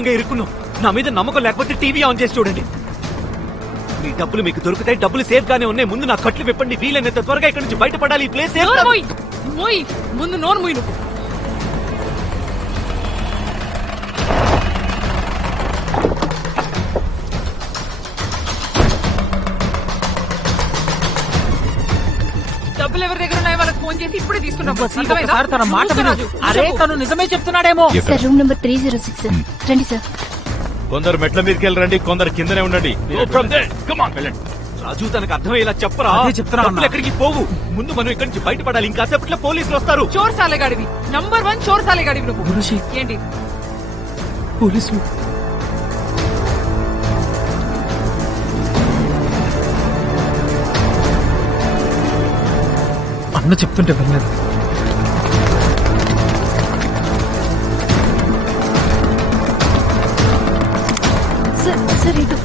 దారుణంగా ఇరుక్కున్నాం. నా మీద నమ్మకం లేకపోతే టీవీ ఆన్ చేసి చూడండి. మీ డబ్బులు మీకు దొరుకుతాయి. డబ్బులు సేఫ్ గానే ఉన్నాయి. ముందు నా కట్లు విప్పండి. వీలైనంత త్వరగా ఇక్కడ నుంచి బయటపడాలి. ఈ ప్లేస్ ముందు నోరు మూయి. నువ్వు డబ్బులు ఎవరి దగ్గర ఉన్నాయో వాళ్ళకి ఫోన్ చేసి ఇప్పుడే తీసుకున్నాం. తన మాట వినదు. అరే తను నిజమే చెప్తున్నాడేమో. సార్ రూమ్ నెంబర్ 306 రండి సార్. కొందరు మెట్ల మీదకి వెళ్ళండి, కొందరు కిందనే ఉండండి. రాజు తనకు అర్థమయ్యేలా చెప్పరా. డబ్బులు ఎక్కడికి పోవు. ముందు మనం ఇక్కడి నుంచి బయటపడాలి. ఇంకాసేపట్లో పోలీసులు వస్తారు. చోర్ సాలేగాడివి. నంబర్ 1 చోర్ సాలేగాడివి నువ్వు. ఏంటి పోలీసులు? అన్న చెప్తుంటే వెళ్ళలేదు. సార్ ఇటు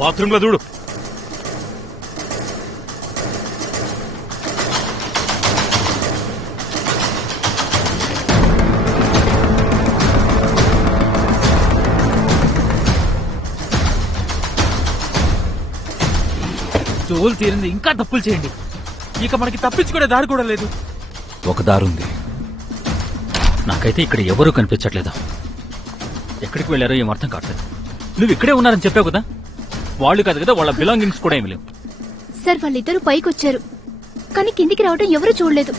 బాత్రూమ్ లో చూడు. తోలు తీరింది. ఇంకా తప్పులు చేయండి. ఇక మనకి తప్పించుకునే దారి కూడా లేదు. ఒక దారుంది. నాకైతే ఇక్కడ ఎవరూ కనిపించట్లేదు. ఎక్కడికి వెళ్ళారో ఏం అర్థం కావట్లేదు. నువ్వు ఇక్కడే ఉన్నారని చెప్పావు కదా. వాళ్ళు కాదు కదా, వాళ్ళ బిలాంగింగ్స్ కూడా ఏమి లేవు. సార్ వాళ్ళిద్దరూ పైకి వచ్చారు, కానీ కిందికి రావడం ఎవరూ చూడలేదు.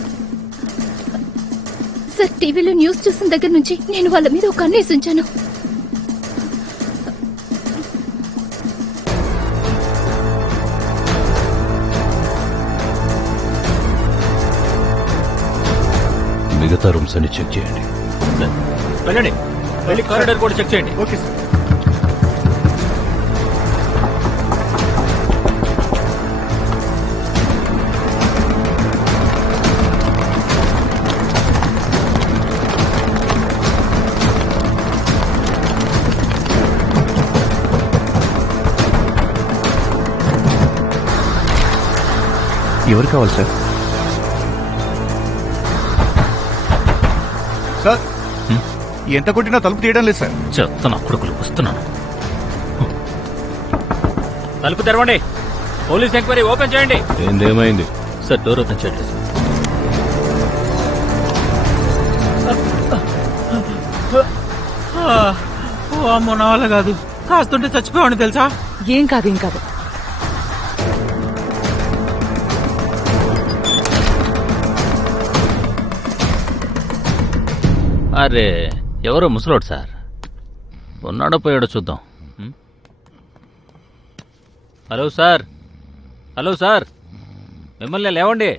సార్ టీవీలో న్యూస్ చూసిన దగ్గర నుంచి నేను వాళ్ళ మీద ఒక కన్నేసి ఉంచాను. మిగతా రూమ్స్ అన్ని చెక్ చేయండి. వెళ్ళండి. వెళ్ళి కారిడార్ కూడా చెక్ చేయండి. Okay sir. ఎవరు కావాలి సార్? సార్ ఎంత కొట్టినా తలుపు తీయడం లేదు సార్. చెప్తున్నా కొడుకులు వస్తున్నాను. తలుపు తెరవండి. పోలీస్ ఎంక్వైరీ ఓపెన్ చేయండి. ఏమైంది సార్? డోర్ ఓపెన్ చేయట్లేదు. అమ్మో నా వల్ల కాదు. కాస్తుంటే చచ్చిపోయాడు తెలుసా. ఏం కాదు ఏం కాదు. అరే ఎవరో ముసలోడు సార్. ఉన్నాడో పోయాడో చూద్దాం. Hello sir. హలో సార్, మిమ్మల్ని లేవండి.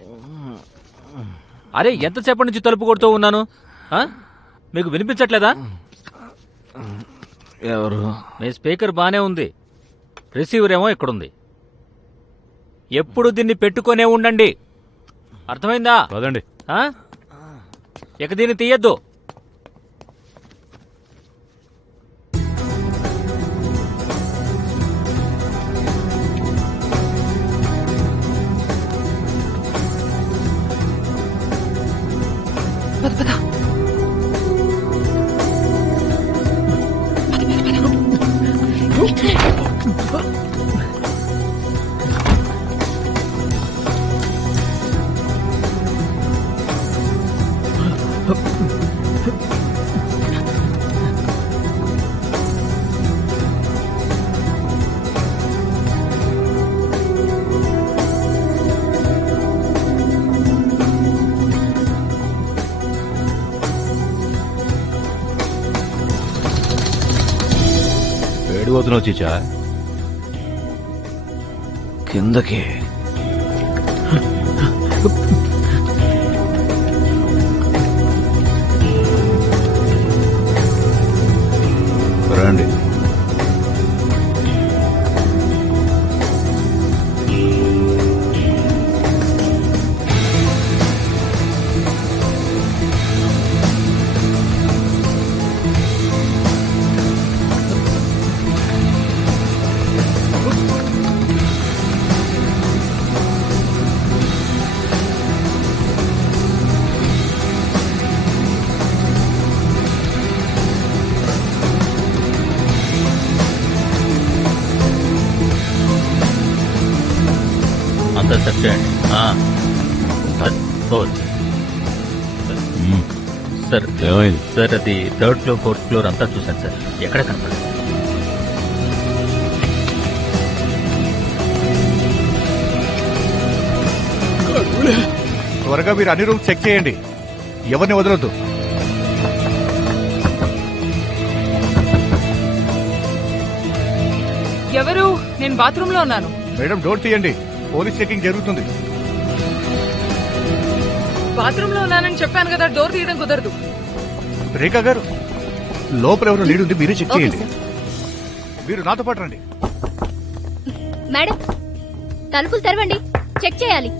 అరే ఎంతసేపటి నుంచి తలుపు కొడుతూ ఉన్నాను. మీకు వినిపించట్లేదా? ఎవరు? మీ స్పీకర్ బానే ఉంది, రిసీవర్ ఏమో ఇక్కడుంది. ఎప్పుడు దీన్ని పెట్టుకునే ఉండండి. అర్థమైందా? కాదండి. ఇక దీన్ని తీయద్దు. పోతున్నావు చీచా? కిందకి. రండి. అంతా సెట్ చేయండి. Sir, over. సార్ ఏమైంది? సార్ అది 3rd ఫ్లోర్ 4th ఫ్లోర్ అంతా చూశాను సార్, ఎక్కడ కనపడలేదు. త్వరగా మీరు అన్ని రూమ్స్ చెక్ చేయండి, ఎవరిని వదలొద్దు. ఎవరు? నేను బాత్రూమ్ లో ఉన్నాను. మేడం డోర్ తీయండి, పోలీస్ చెకింగ్ జరుగుతుంది. బాత్రూమ్ లో ఉన్నానని చెప్పాను కదా, డోర్ తీయడం కుదరదు. రేఖా గారు, లోపల ఎవరో లీడ్ ఉంది, మీరే చెక్ ఓకే చేయండి. సార్. మీరు నాతో పాటు రండి. మేడం, తలుపులు తెరవండి, చెక్ చేయాలి.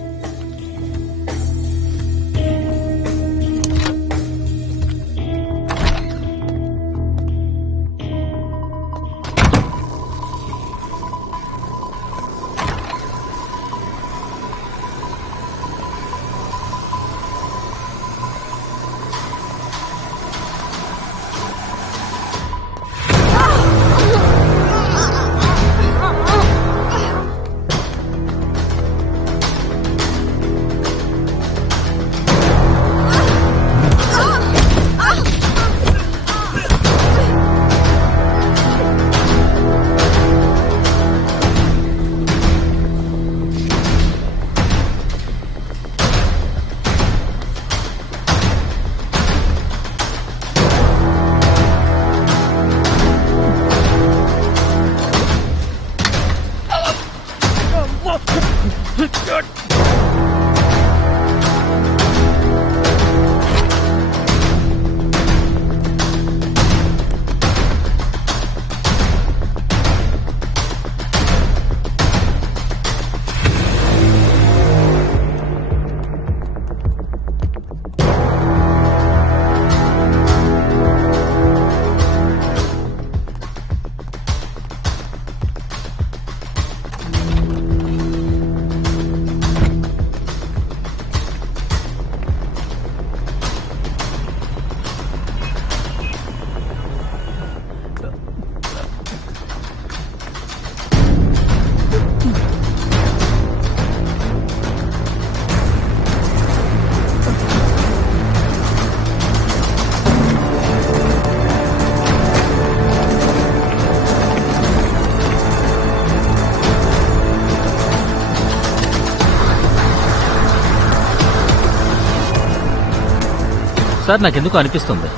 సార్ నాకెందుకు అనిపిస్తుంది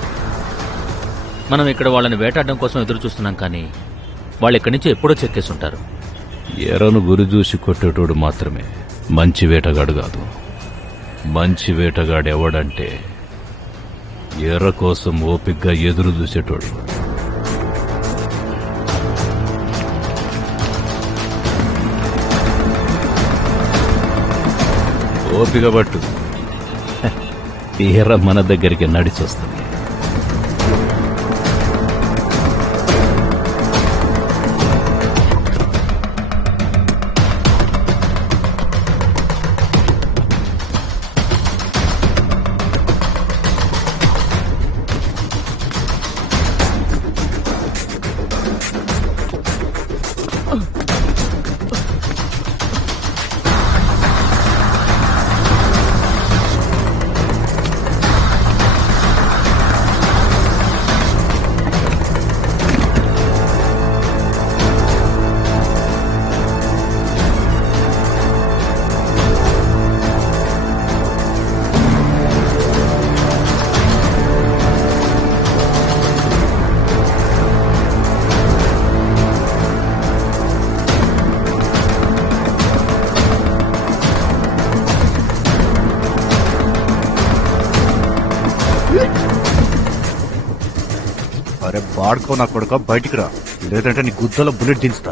మనం ఇక్కడ వాళ్ళని వేటాడడం కోసం ఎదురు చూస్తున్నాం, కానీ వాళ్ళు ఇక్కడి నుంచి ఎప్పుడో చెక్కేసి ఉంటారు. ఎర్రను గురి చూసి కొట్టేటోడు మాత్రమే మంచి వేటగాడు కాదు. మంచి వేటగాడు ఎవడంటే ఎర్ర కోసం ఓపిగ్గా ఎదురు చూసేటోడు. ఓపిక పట్టు, ఎర్ర మన దగ్గరికి నడిచొస్తుంది. అరే బాడుకో నా కొడుక, బయటికి రా, లేదంటే నీ గుద్దలో బుల్లెట్ దించుతా.